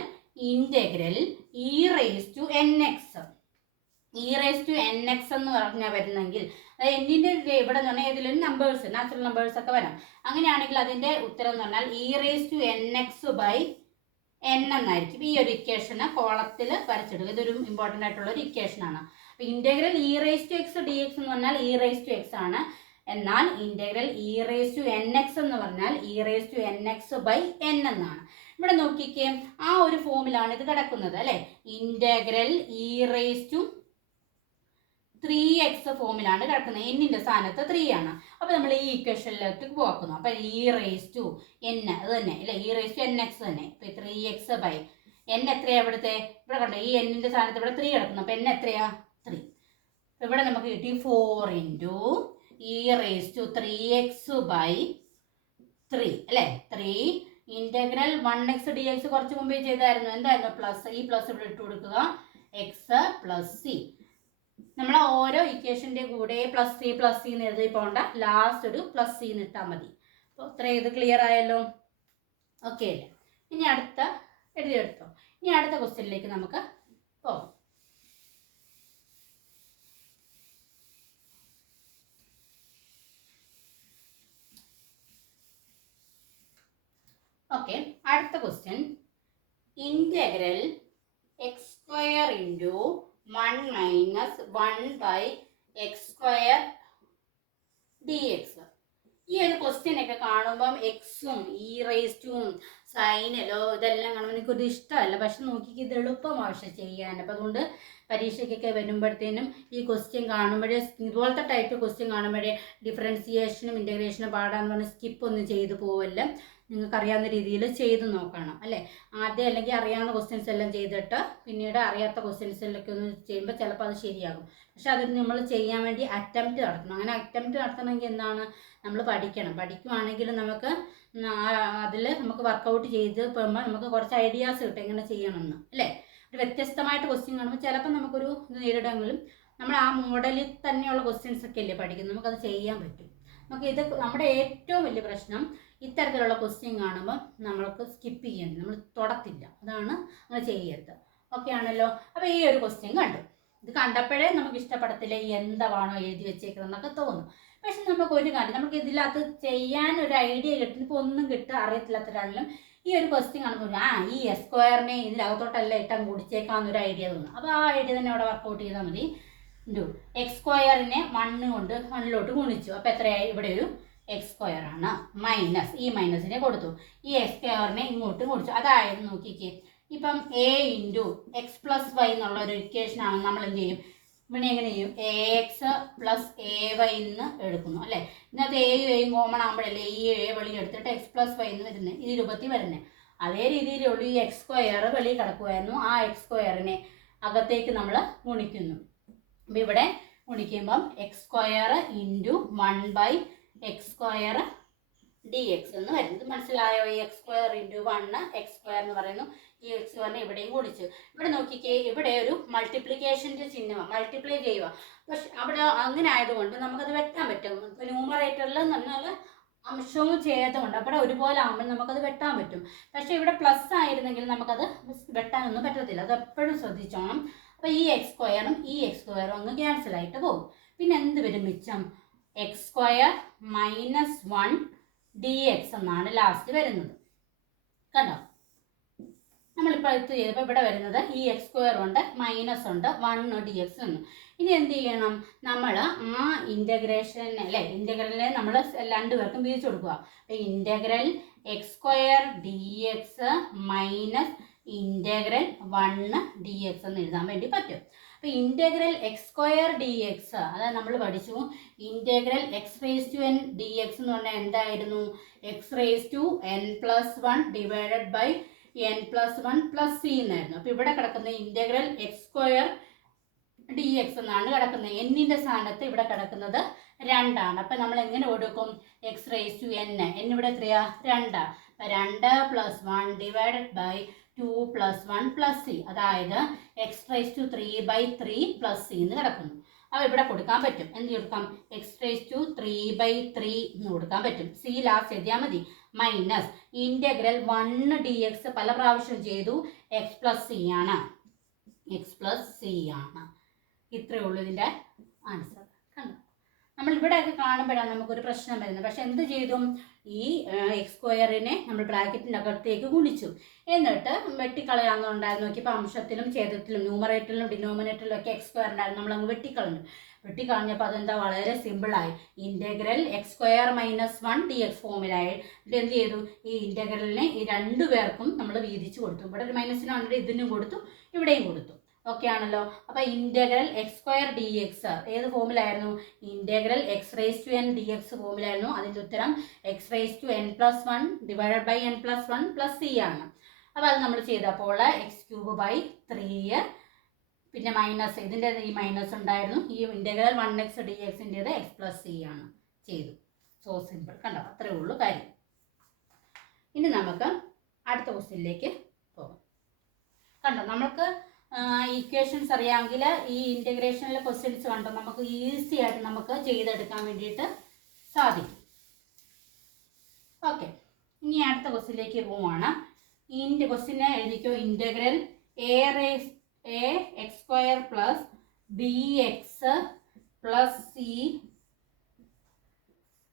integral e raise to n x, e raise to n x എന്ന് പറഞ്ഞാൽ വരുന്നെങ്കിൽ എന്നിന്റെ ഇവിടെ എന്ന് പറഞ്ഞാൽ ഏതെങ്കിലും നമ്പേഴ്സ്, നാച്ചുറൽ നമ്പേഴ്സ് ഒക്കെ വരാം. അങ്ങനെയാണെങ്കിൽ അതിന്റെ ഉത്തരം എന്ന് പറഞ്ഞാൽ e raise to n x by n എന്നായിരിക്കും. ഈ ഒരു ഇക്വേഷന് കോളത്തിൽ വരച്ചിടുക. ഇതൊരു ഇമ്പോർട്ടൻ്റ് ആയിട്ടുള്ള ഒരു ഇക്വേഷനാണ്. അപ്പൊ integral e raise to x d x എന്ന് പറഞ്ഞാൽ ഇ റേസ് ടു എക്സ് ആണ്. എന്നാൽ integral e raise to n x എന്ന് പറഞ്ഞാൽ e raise to n x by n എന്നാണ്. ഇവിടെ നോക്കിക്കേ, ആ ഒരു ഫോമിലാണ് ഇത് കിടക്കുന്നത് അല്ലെ. Integral e raise to 3x ഫോമിലാണ് കിടക്കുന്നത്. എന്നിന്റെ സ്ഥാനത്ത് 3 ആണ്. അപ്പൊ നമ്മൾ ഈ ഇക്വേഷനിലേക്ക് പോക്കുന്നു. അപ്പൊ ഇ റേസ് ടു എൻ അത് തന്നെ അല്ലെ, e raise to n x തന്നെ. ഇപ്പൊ 3x ബൈ എൻ എത്രയാ ഇവിടുത്തെ, ഇവിടെ കണ്ടോ ഈ എന്നിന്റെ സ്ഥാനത്ത് ഇവിടെ 3 കിടക്കുന്നു. അപ്പൊ എൻ എത്രയാ 3. ഇവിടെ നമുക്ക് കിട്ടി 4 into e raise to 3x by 3 അല്ലെ. 3 ഇന്റഗ്രൽ 1x ഡി എക്സ് കുറച്ച് മുമ്പേ ചെയ്തായിരുന്നു. എന്തായിരുന്നു പ്ലസ്, ഈ പ്ലസ് ഇവിടെ ഇട്ട് കൊടുക്കുക, എക്സ് പ്ലസ് സി. നമ്മൾ ഓരോ ഇക്വേഷന്റെ കൂടെ പ്ലസ് സി എന്ന് എഴുതി പോകണ്ട, ലാസ്റ്റ് ഒരു പ്ലസ് സി ഇട്ടാൽ മതി. അപ്പോൾ ഇത്രയും ഇത് ക്ലിയർ ആയല്ലോ, ഓക്കെ അല്ലേ. ഇനി അടുത്ത എഴുതിയെടുത്തോ. ഇനി അടുത്ത ക്വസ്റ്റ്യനിലേക്ക് നമുക്ക് പോകാം. ഓക്കെ, അടുത്ത question integral x square into 1 minus 1 by x square d x. ഈ ഒരു ക്വസ്റ്റ്യൻ ഒക്കെ കാണുമ്പം എക്സും ഇ റേസ് ടും സൈനലോ ഇതെല്ലാം കാണുമ്പോൾ എനിക്കൊരു ഇഷ്ടമല്ല. പക്ഷെ നോക്കിക്ക് ഇത് എളുപ്പമാണ് പക്ഷെ ചെയ്യാൻ. അപ്പം അതുകൊണ്ട് പരീക്ഷയ്ക്കൊക്കെ വരുമ്പോഴത്തേനും ഈ ക്വസ്റ്റ്യൻ കാണുമ്പോഴേ, ഇതുപോലത്തെ ടൈപ്പ് ക്വസ്റ്റ്യൻ കാണുമ്പോഴേ ഡിഫറൻസിയേഷനും ഇൻറ്റഗ്രേഷനും പാടാന്ന് പറഞ്ഞ് സ്കിപ്പ് ഒന്നും ചെയ്തു പോവല്ല. നിങ്ങൾക്ക് അറിയാവുന്ന രീതിയിൽ ചെയ്ത് നോക്കണം അല്ലേ. ആദ്യം അല്ലെങ്കിൽ അറിയാവുന്ന ക്വസ്റ്റ്യൻസ് എല്ലാം ചെയ്തിട്ട് പിന്നീട് അറിയാത്ത ക്വസ്റ്റ്യൻസിലൊക്കെ ഒന്ന് ചെയ്യുമ്പോൾ ചിലപ്പോൾ അത് ശരിയാകും. പക്ഷെ അത് നമ്മൾ ചെയ്യാൻ വേണ്ടി അറ്റംപ്റ്റ് നടത്തണം. അങ്ങനെ അറ്റംപ്റ്റ് നടത്തണമെങ്കിൽ എന്താണ്, നമ്മൾ പഠിക്കണം. പഠിക്കുവാണെങ്കിൽ നമുക്ക് അതിൽ നമുക്ക് വർക്കൗട്ട് ചെയ്ത് പോകുമ്പോൾ നമുക്ക് കുറച്ച് ഐഡിയാസ് കിട്ടും എങ്ങനെ ചെയ്യണമെന്ന് അല്ലേ. ഒരു വ്യത്യസ്തമായിട്ട് ക്വസ്റ്റ്യൻ കാണുമ്പോൾ ചിലപ്പോൾ നമുക്കൊരു ഇത് നേരിടുമെങ്കിലും നമ്മൾ ആ മോഡലിൽ തന്നെയുള്ള ക്വസ്റ്റ്യൻസ് ഒക്കെ അല്ലേ പഠിക്കുന്നത്, നമുക്കത് ചെയ്യാൻ പറ്റും. നമുക്ക് ഇത് നമ്മുടെ ഏറ്റവും വലിയ പ്രശ്നം, ഇത്തരത്തിലുള്ള ക്വസ്റ്റ്യൻ കാണുമ്പോൾ നമ്മൾക്ക് സ്കിപ്പ് ചെയ്യണം, നമ്മൾ തൊടത്തില്ല. അതാണ് അങ്ങനെ ചെയ്യരുത്. ഓക്കെ ആണല്ലോ. അപ്പോൾ ഈ ഒരു ക്വസ്റ്റ്യൻ കണ്ടു, ഇത് കണ്ടപ്പോഴേ നമുക്ക് ഇഷ്ടപ്പെടത്തില്ല, എന്താണോ എഴുതി വെച്ചേക്കുന്നതെന്നൊക്കെ തോന്നും. പക്ഷെ നമുക്ക് ഒരു കാര്യം, നമുക്ക് ഇതിനകത്ത് ചെയ്യാൻ ഒരു ഐഡിയ കിട്ടും. ഇപ്പോൾ ഒന്നും കിട്ടുക അറിയത്തില്ലാത്തവരാണെങ്കിലും ഈ ഒരു ക്വസ്റ്റ്യൻ കാണുമ്പോൾ ഈ എസ് സ്ക്വയറിനെ ഇതിനകത്തോട്ടല്ല ഇട്ടാൻ കുടിച്ചേക്കാന്നൊരു ഐഡിയ തോന്നും. അപ്പോൾ ആ ഐഡിയ തന്നെ അവിടെ വർക്കൗട്ട് ചെയ്താൽ മതി. എക്സ് സ്ക്വയറിനെ 1 കൊണ്ട് 1ലോട്ട് ഗുണിച്ചു. അപ്പോൾ എത്രയായി, ഇവിടെ ഒരു എക്സ് സ്ക്വയർ ആണ്. മൈനസ് ഈ മൈനസിനെ കൊടുത്തു, ഈ എക്സ് സ്ക്വയറിനെ ഇങ്ങോട്ട് ഗുണിച്ചു. അതായത് നോക്കിക്കേ, ഇപ്പം a into x plus y എന്നുള്ള ഒരു ഇക്വേഷനാണ്. നമ്മൾ എന്ത് ചെയ്യും, ഇവിടെ എങ്ങനെ ചെയ്യും, a x plus a y എന്ന് എടുക്കുന്നു അല്ലേ. ഇതിനകത്ത് എയും കോമൺ ആകുമ്പോഴല്ലേ ഈ എ വെളി എടുത്തിട്ട് എക്സ് പ്ലസ് വൈ എന്ന് വരുന്നത്, ഈ രൂപത്തിൽ വരുന്നത്. അതേ രീതിയിലുള്ള ഈ എക്സ് സ്ക്വയർ വെളി കിടക്കുമായിരുന്നു. ആ എക്സ് സ്ക്വയറിനെ അകത്തേക്ക് നമ്മൾ ഗുണിക്കുന്നു. അപ്പം ഇവിടെ ഗുണിക്കുമ്പം x square into 1 by x square d x എന്ന് വരുന്നത്. മനസ്സിലായോ? ഈ x square into 1 x square എന്ന് പറയുന്നു. ഈ എക്സ് സ്ക്വയറിനെ ഇവിടെയും ഗുണിച്ചു. ഇവിടെ നോക്കിക്കേ, ഇവിടെ ഒരു മൾട്ടിപ്ലിക്കേഷൻ്റെ ചിഹ്നം, മൾട്ടിപ്ലൈ ചെയ്യുക. പക്ഷെ അവിടെ അങ്ങനെ ആയതുകൊണ്ട് നമുക്കത് വെട്ടാൻ പറ്റും. ഇപ്പോൾ ന്യൂമറേറ്ററിൽ നമ്മൾ അംശവും ഛേദമുണ്ട്, അവിടെ ഒരുപോലെ ആകുമ്പോൾ നമുക്കത് വെട്ടാൻ പറ്റും. പക്ഷേ ഇവിടെ പ്ലസ് ആയിരുന്നെങ്കിൽ നമുക്കത് വെട്ടാനൊന്നും പറ്റത്തില്ല. അത് എപ്പോഴും ശ്രദ്ധിച്ചോണം. അപ്പോൾ ഈ എക്സ് സ്ക്വയറും ഈ എക്സ് സ്ക്വയറും ഒന്ന് ക്യാൻസൽ ആയിട്ട് പോകും. പിന്നെ എന്ത് വരും മിച്ചം? X square minus 1 d x എന്നാണ് ലാസ്റ്റ് വരുന്നത്. കണ്ടോ? നമ്മളിപ്പോൾ ഇത് ചെയ്തപ്പോൾ ഇവിടെ വരുന്നത് ഈ എക്സ് സ്ക്വയർ ഉണ്ട് മൈനസ് ഉണ്ട് 1 ഡി എക്സ് എന്ന്. ഇനി എന്ത് ചെയ്യണം, നമ്മൾ ആ ഇൻ്റഗ്രേഷൻ അല്ലേ, ഇൻ്റഗ്രലിനെ നമ്മൾ രണ്ടുപേർക്കും വീതിച്ചു കൊടുക്കുക. അപ്പോൾ integral x square d x minus integral 1 d x എന്ന് എഴുതാൻ വേണ്ടി പറ്റും. അപ്പോൾ integral x square d x, അതായത് നമ്മൾ പഠിച്ചു integral x raise to n d x എന്ന് പറഞ്ഞാൽ എന്തായിരുന്നു, x raise to n plus 1 divided by n plus 1 plus c എന്നായിരുന്നു. അപ്പോൾ ഇവിടെ കിടക്കുന്ന integral x square d x എന്നാണ് കിടക്കുന്നത്. എന്നിൻ്റെ സ്ഥാനത്ത് ഇവിടെ കിടക്കുന്നത് 2 ആണ്. അപ്പം നമ്മൾ എങ്ങനെ കൊടുക്കും, എക്സ് റേസ് ടു എൻ, ഇവിടെ എത്രയാ 2. അപ്പം 2 plus 1 divided by 2 plus 1 plus c, അതായത് x raise to 3/3 plus c എന്ന് കിടക്കുന്നു. അപ്പോൾ ഇവിടെ കൊടുക്കാൻ പറ്റും, എന്ത് കൊടുക്കാം, എക്സ് റേസ് ടു 3/3 എന്ന് കൊടുക്കാൻ പറ്റും. സി ലാസ്റ്റ് എഴുതിയാൽ മതി. മൈനസ് ഇൻ്റഗ്രൽ 1 ഡി എക്സ് പല പ്രാവശ്യം ചെയ്തു, എക്സ് പ്ലസ് സി ആണ്, എക്സ് പ്ലസ് സി ആണ്. ഇത്രയേ ഉള്ളൂ ഇതിൻ്റെ ആൻസർ. കണ്ടോ, നമ്മൾ ഇവിടെയൊക്കെ കാണുമ്പോഴാണ് നമുക്കൊരു പ്രശ്നം വരുന്നത്. പക്ഷെ എന്ത് ചെയ്തു, ഈ എക്സ് സ്ക്വയറിനെ നമ്മൾ ബ്രാക്കറ്റിൻ്റെ അകത്തേക്ക് ഗുണിച്ചു, എന്നിട്ട് വെട്ടിക്കളയാണെന്നുണ്ടായിരുന്നു. നോക്കിയപ്പോൾ അംശത്തിലും ഛേദത്തിലും ന്യൂമറേറ്ററിലും ഡിനോമിനേറ്ററിലും ഒക്കെ എക്സ് സ്ക്വയർ ഉണ്ടായിരുന്നു, നമ്മളങ്ങ് വെട്ടിക്കളഞ്ഞു. വെട്ടിക്കളഞ്ഞപ്പോൾ അതെന്താ വളരെ സിമ്പിളായി, integral x square minus 1 d x ഫോമിലായി. ഇത് എന്ത് ചെയ്തു, ഈ ഇൻ്റഗ്രലിനെ ഈ രണ്ടു പേർക്കും നമ്മൾ വീതിച്ചു കൊടുത്തു. ഇവിടെ ഒരു മൈനസിനാണെങ്കിൽ ഇതിനും കൊടുത്തു, ഇവിടെയും കൊടുത്തു. ഓക്കെ ആണല്ലോ. അപ്പോൾ integral x square d x ഏത് ഫോമിലായിരുന്നു, integral x raise to n d x ഫോമിലായിരുന്നു. അതിൻ്റെ ഉത്തരം x raise to n plus 1 divided by n plus 1 plus c ആണ്. അപ്പോൾ അത് നമ്മൾ ചെയ്തപ്പോൾ എക്സ് ക്യൂബ് ബൈ 3, പിന്നെ മൈനസ് ഇതിൻ്റെ ഈ മൈനസ് ഉണ്ടായിരുന്നു. ഈ ഇൻ്റഗ്രൽ 1x ഡി എക്സിൻ്റേത് എക്സ് പ്ലസ് സി ആണ് ചെയ്തു. So simple. കണ്ടോ, അത്രയേ ഉള്ളൂ കാര്യം. ഇനി നമുക്ക് അടുത്ത ക്വസ്റ്റ്യനിലേക്ക് പോകാം. കണ്ടോ, നമുക്ക് ഈക്വേഷൻസ് അറിയാമെങ്കിൽ ഈ ഇൻ്റഗ്രേഷനിലെ ക്വസ്റ്റ്യൻസ് കണ്ടോ നമുക്ക് ഈസി ആയിട്ട് നമുക്ക് ചെയ്തെടുക്കാൻ വേണ്ടിയിട്ട് സാധിക്കും. ഓക്കെ, ഇനി അടുത്ത ക്വസ്റ്റ്യനിലേക്ക് പോവുകയാണ്. ഈ ക്വസ്റ്റ്യനെ എഴുതിക്കോ, integral a x square plus b x plus c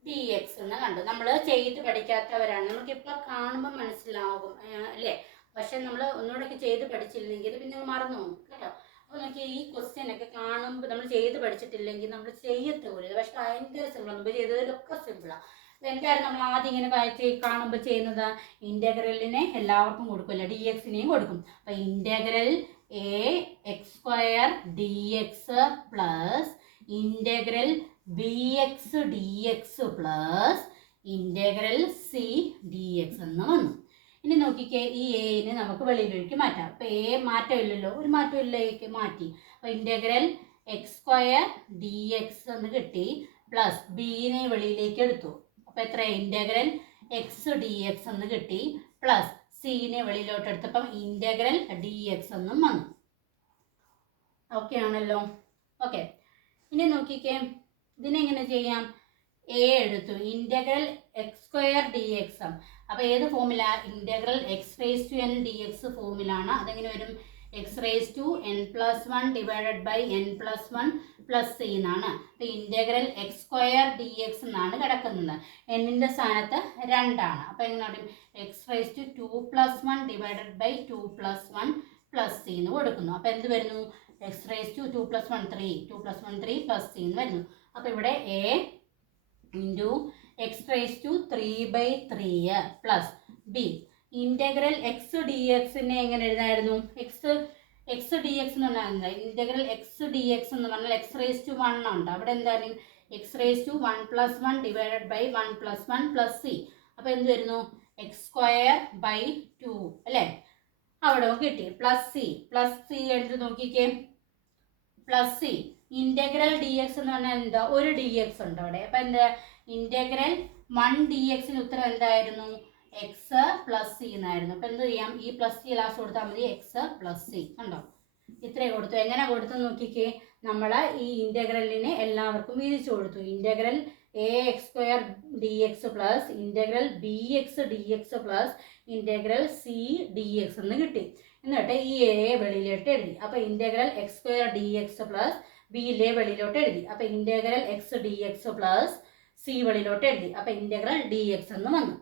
d x എന്ന് കണ്ടു. നമ്മൾ ചെയ്ത് പഠിക്കാത്തവരാണ്, നമുക്കിപ്പോൾ കാണുമ്പോൾ മനസ്സിലാകും അല്ലേ. പക്ഷെ നമ്മൾ ഒന്നുകൂടെ ചെയ്ത് പഠിച്ചില്ലെങ്കിൽ പിന്നെ മറന്നു പോകും കേട്ടോ. അപ്പോൾ നോക്കി ഈ ക്വസ്റ്റ്യനൊക്കെ കാണുമ്പോൾ നമ്മൾ ചെയ്ത് പഠിച്ചിട്ടില്ലെങ്കിൽ നമ്മൾ ചെയ്യത്തുമില്ല. പക്ഷെ ഭയങ്കര സിമ്പിളാണ്, മുമ്പ് ചെയ്തതിലൊക്കെ സിമ്പിളാണ്. എന്തായാലും നമ്മൾ ആദ്യം ഇങ്ങനെ കാണുമ്പോൾ ചെയ്യുന്നത് ഇൻ്റഗ്രലിനെ എല്ലാവർക്കും കൊടുക്കില്ല, ഡി എക്സിനെയും കൊടുക്കും. അപ്പോൾ integral a x square d x plus integral b x d x plus integral c d x എന്ന് വന്നു. ഇനി നോക്കിക്കേ, ഈ എനെ നമുക്ക് വെളിയിലേക്ക് മാറ്റാം. അപ്പോൾ എ മാറ്റമില്ലല്ലോ, ഒരു മാറ്റമില്ല, എക്ക് മാറ്റി. അപ്പോൾ integral x square d x എന്ന് കിട്ടി, പ്ലസ് ബിനെ വെളിയിലേക്ക് എടുത്തു. അപ്പോൾ എത്ര, ഇൻ്റഗ്രൽ എക്സ് ഡി എക്സ് എന്ന് കിട്ടി, പ്ലസ് സിനെ വെളിയിലോട്ട് എടുത്തപ്പം ഇൻ്റഗ്രൽ ഡി എക്സ് എന്നും വന്നു. ഓക്കെ ആണല്ലോ. ഓക്കെ, ഇനി നോക്കിക്കേ, ഇതിനെങ്ങനെ ചെയ്യാം, എ എടുത്തു, integral x square d x. അപ്പോൾ ഏത് ഫോമില, integral x raise to n d x ഫോമിലാണ്. അതെങ്ങനെ വരും, x raise to n plus 1 divided by n plus 1 plus c എന്നാണ്. അപ്പോൾ integral x square d x എന്നാണ് കിടക്കുന്നത്. എന്നിൻ്റെ സ്ഥാനത്ത് 2 ആണ്. അപ്പോൾ എങ്ങനെ വരും, x raise to 2 plus 1 divided by 2 plus 1 plus c എന്ന് കൊടുക്കുന്നു. അപ്പോൾ എന്ത് വരുന്നു, X raise to 2 plus 1 3, 2 plus 1 3 plus c എന്ന് വരുന്നു. അപ്പോൾ ഇവിടെ a into x raise to 3/3 plus b integral x d എക്സിനെ എങ്ങനെ എഴുതായിരുന്നു, എക്സ് ഡി എക്സ് എന്ന് പറഞ്ഞാൽ ഇൻ്റഗ്രൽ എക്സ് ഡി എക്സ് എന്ന് പറഞ്ഞാൽ എക്സ് റേസ് ടു 1 ഉണ്ട്. അവിടെ എന്താണ്, x raise to 1 plus 1 divided by 1 plus 1 plus c. അപ്പോൾ എന്ത് വരുന്നു, എക്സ് സ്ക്വയർ ബൈ 2 അല്ലേ, അവിടെ കിട്ടി. പ്ലസ് സി എടുത്ത് നോക്കിക്കേ, plus C integral D x എന്ന് പറഞ്ഞാൽ എന്താ, ഒരു ഡി എക്സ് ഉണ്ട് അവിടെ. അപ്പം എന്താ, ഇൻ്റഗ്രൽ 1 ഡി എക്സിന് ഉത്തരം എന്തായിരുന്നു, എക്സ് പ്ലസ് സി എന്നായിരുന്നു. അപ്പം എന്ത് ചെയ്യാം, ഈ പ്ലസ് സി ലാസ്റ്റ് കൊടുത്താൽ മതി, എക്സ് പ്ലസ് സി. കണ്ടോ, ഇത്രയും കൊടുത്തു. എങ്ങനെ കൊടുത്തു നോക്കിക്കേ, നമ്മൾ ഈ ഇൻ്റഗ്രലിനെ എല്ലാവർക്കും വീതിച്ചു കൊടുത്തു. Integral a x square d x plus integral b x d x plus integral c d x എന്ന് കിട്ടി. എന്നിട്ട് ഈ എ വെളിയിലോട്ട് എഴുതി. അപ്പോൾ integral x square d x plus ബിയിലെ വെളിയിലോട്ട് എഴുതി. അപ്പോൾ integral x d x plus c വെളിയിലോട്ട് എഴുതി. അപ്പോൾ ഇൻ്റഗ്രൽ ഡി എക്സ് എന്ന് വന്നു.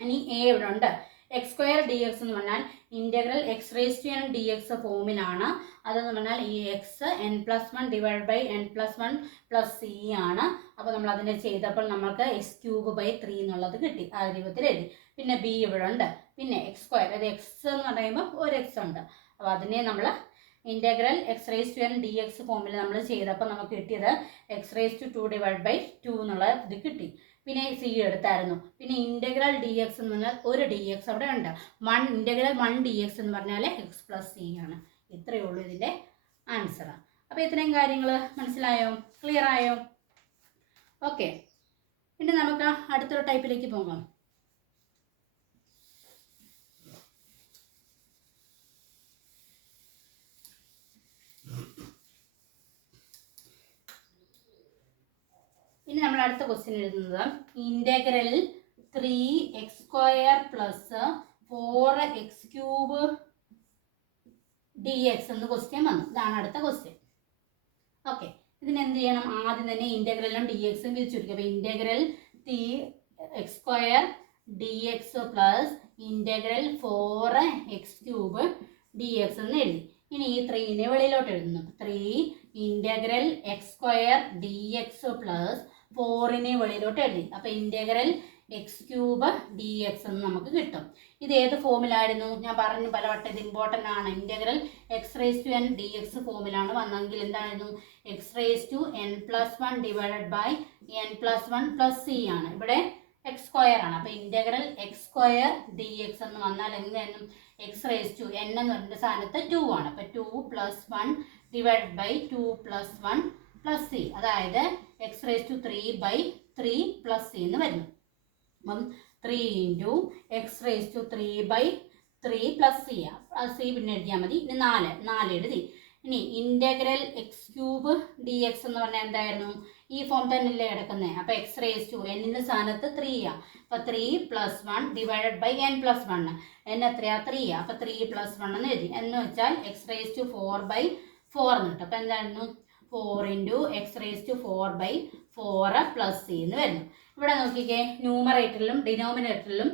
ഇനി എ ഇവിടെ ഉണ്ട്, എക്സ് സ്ക്വയർ ഡി എക്സ് എന്ന് പറഞ്ഞാൽ integral x raise to n d x ഫോമിലാണ്. അതെന്ന് പറഞ്ഞാൽ ഈ x n plus one divide by n plus one plus c ആണ്. അപ്പോൾ നമ്മൾ അതിനെ ചെയ്തപ്പോൾ നമുക്ക് എക്സ് ക്യൂബ് ബൈ 3 എന്നുള്ളത് കിട്ടി. ആ രൂപത്തിൽ എഴുതി. പിന്നെ ബി ഇവിടെ ഉണ്ട്. പിന്നെ എക്സ് സ്ക്വയർ, അത് എക്സ് എന്ന് പറയുമ്പോൾ ഒരു എക്സ് ഉണ്ട്. അപ്പോൾ അതിനെ നമ്മൾ integral x raise to n d x ഫോമിൽ നമ്മൾ ചെയ്തപ്പോൾ നമുക്ക് കിട്ടിയത് x raise to 2 divide by 2 എന്നുള്ള ഇത് കിട്ടി. പിന്നെ സി എടുത്തായിരുന്നു. പിന്നെ ഇൻ്റഗ്രൽ ഡി എക്സ് എന്ന് പറഞ്ഞാൽ ഒരു ഡി എക്സ് അവിടെ ഉണ്ട്. ഇൻ്റഗ്രൽ 1 ഡി എക്സ് എന്ന് പറഞ്ഞാൽ എക്സ് പ്ലസ് സി ആണ്. ഇത്രയേ ഉള്ളൂ ഇതിൻ്റെ ആൻസർ. അപ്പോൾ ഇത്രയും കാര്യങ്ങൾ മനസ്സിലായോ? ക്ലിയർ ആയോ? ഓക്കെ. പിന്നെ നമുക്ക് അടുത്തൊരു ടൈപ്പിലേക്ക് പോകാം. ഇനി നമ്മൾ അടുത്ത ക്വസ്റ്റ്യൻ എഴുതുന്നത് integral 3x square plus 4x cube d x എന്ന് ക്വസ്റ്റ്യൻ വന്നു. ഇതാണ് അടുത്ത ക്വസ്റ്റ്യൻ. ഓക്കെ. ഇതിനെന്ത് ചെയ്യണം? ആദ്യം തന്നെ ഇൻ്റഗ്രലും ഡി എക്സും വിരിച്ചിരിക്കും. അപ്പോൾ integral 3x square d x plus integral 4x cube d x എന്ന് എഴുതി. ഇനി ഈ 3നെ വെളിയിലോട്ട് എഴുതുന്നു. 3 integral x square d x plus 4നെ വെളിയിലോട്ട് എഴുതി. അപ്പോൾ integral x cube d x എന്ന് നമുക്ക് കിട്ടും. ഇത് ഏത് ഫോമിലായിരുന്നു? ഞാൻ പറഞ്ഞു പലവട്ടം, ഇത് ഇമ്പോർട്ടൻ്റ് ആണ്. Integral x raise to n d x ഫോമിലാണ് വന്നെങ്കിൽ എന്തായിരുന്നു? X raise to n plus 1 divided by n plus 1 plus c ആണ്. ഇവിടെ എക്സ് സ്ക്വയർ ആണ്. അപ്പോൾ integral x square d x എന്ന് വന്നാൽ എന്തായിരുന്നു? എക്സ് റേസ് ടു എൻ എന്ന് പറഞ്ഞ സ്ഥാനത്ത് 2 ആണ്. അപ്പോൾ 2 plus 1 divided by 2 plus 1 plus c, അതായത് x raise to 3 by 3 plus c എന്ന് വരുന്നു. അപ്പം 3 into x raise to 3 by 3 plus c ആണ്. സി പിന്നെ എഴുതിയാൽ മതി. ഇനി 4 എഴുതി. ഇനി integral x cube d x എന്ന് പറഞ്ഞാൽ എന്തായിരുന്നു? ഈ ഫോം തന്നെയല്ലേ കിടക്കുന്നത്. അപ്പോൾ എക്സ് റേസ് ടു എന്നിൻ്റെ സ്ഥാനത്ത് 3 ആണ്. അപ്പോൾ 3 plus 1 divided by n plus 1. N എത്രയാ? 3 ആണ്. അപ്പോൾ 3 പ്ലസ് 1 എന്ന് എഴുതി. എന്ന് വെച്ചാൽ എക്സ് റേസ് ടു 4 ബൈ 4 എന്ന് കിട്ടും. അപ്പോൾ എന്തായിരുന്നു? 4 into x raise to 4 by 4 plus c എന്ന് വരുന്നു. ഇവിടെ നോക്കിക്കേ, ന്യൂമറേറ്ററിലും ഡിനോമിനേറ്ററിലും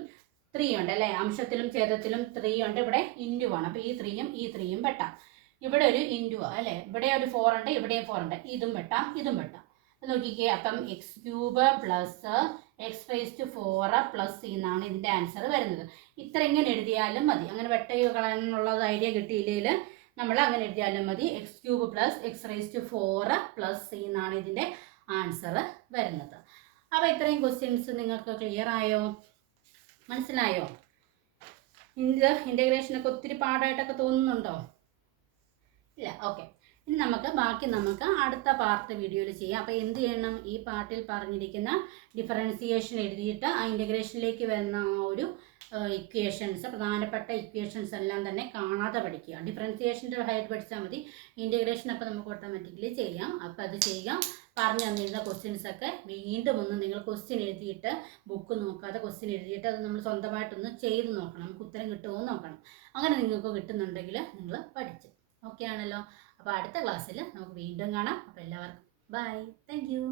3 ഉണ്ട് അല്ലേ? അംശത്തിലും ഛേദത്തിലും 3 ഉണ്ട്. ഇവിടെ ഇൻറ്റു ആണ്. അപ്പോൾ ഈ 3യും വെട്ടാം. ഇവിടെ ഒരു ഇൻറ്റു അല്ലേ? ഇവിടെ ഒരു 4 ഉണ്ട്, ഇവിടെയും 4 ഉണ്ട്. ഇതും വെട്ടാം, ഇതും വെട്ടാം. നോക്കിക്കേ, അപ്പം x cube plus x raise to 4 plus c എന്നാണ് ഇതിൻ്റെ ആൻസർ വരുന്നത്. ഇത്ര ഇങ്ങനെ എഴുതിയാലും മതി. അങ്ങനെ വെട്ടയോ കളയാനുള്ളത് ഐഡിയ കിട്ടിയില്ലെങ്കിൽ നമ്മൾ അങ്ങനെ എഴുതിയാലും മതി. X cube plus x raise to 4 plus c എന്നാണ് ഇതിൻ്റെ ആൻസർ വരുന്നത്. അപ്പോൾ ഇത്രയും ക്വസ്റ്റ്യൻസ് നിങ്ങൾക്ക് ക്ലിയർ ആയോ? മനസ്സിലായോ? ഇൻ്റഗ്രേഷനൊക്കെ ഒത്തിരി പാടായിട്ടൊക്കെ തോന്നുന്നുണ്ടോ? ഇല്ല. ഓക്കെ. ഇനി നമുക്ക് അടുത്ത പാർട്ട് വീഡിയോയിൽ ചെയ്യാം. അപ്പോൾ എന്ത് ചെയ്യണം? ഈ പാർട്ടിൽ പറഞ്ഞിരിക്കുന്ന ഡിഫറൻസിയേഷൻ എഴുതിയിട്ട് ആ ഇൻ്റഗ്രേഷനിലേക്ക് വരുന്ന ആ ഒരു ഇക്വേഷൻസ്, പ്രധാനപ്പെട്ട ഇക്വേഷൻസ് എല്ലാം തന്നെ കാണാതെ പഠിക്കുക. ഡിഫറൻസിയേഷൻ്റെ ഹൈറ്റ് പഠിച്ചാൽ മതി. ഇൻ്റഗ്രേഷൻ അപ്പോൾ നമുക്ക് ഓട്ടോമാറ്റിക്കലി ചെയ്യാം. അപ്പോൾ അത് ചെയ്യാം. പറഞ്ഞു തന്നിരുന്ന ക്വസ്റ്റ്യൻസൊക്കെ വീണ്ടും ഒന്ന് നിങ്ങൾ ക്വസ്റ്റ്യൻ എഴുതിയിട്ട്, ബുക്ക് നോക്കാതെ ക്വസ്റ്റ്യൻ എഴുതിയിട്ട് അത് നമ്മൾ സ്വന്തമായിട്ടൊന്ന് ചെയ്ത് നോക്കണം. നമുക്ക് ഉത്തരം കിട്ടുമോ എന്ന് നോക്കണം. അങ്ങനെ നിങ്ങൾക്ക് കിട്ടുന്നുണ്ടെങ്കിൽ നിങ്ങൾ പഠിച്ചു. ഓക്കെ ആണല്ലോ? അപ്പോൾ അടുത്ത ക്ലാസ്സിൽ നമുക്ക് വീണ്ടും കാണാം. അപ്പോൾ എല്ലാവർക്കും ബൈ. Thank you.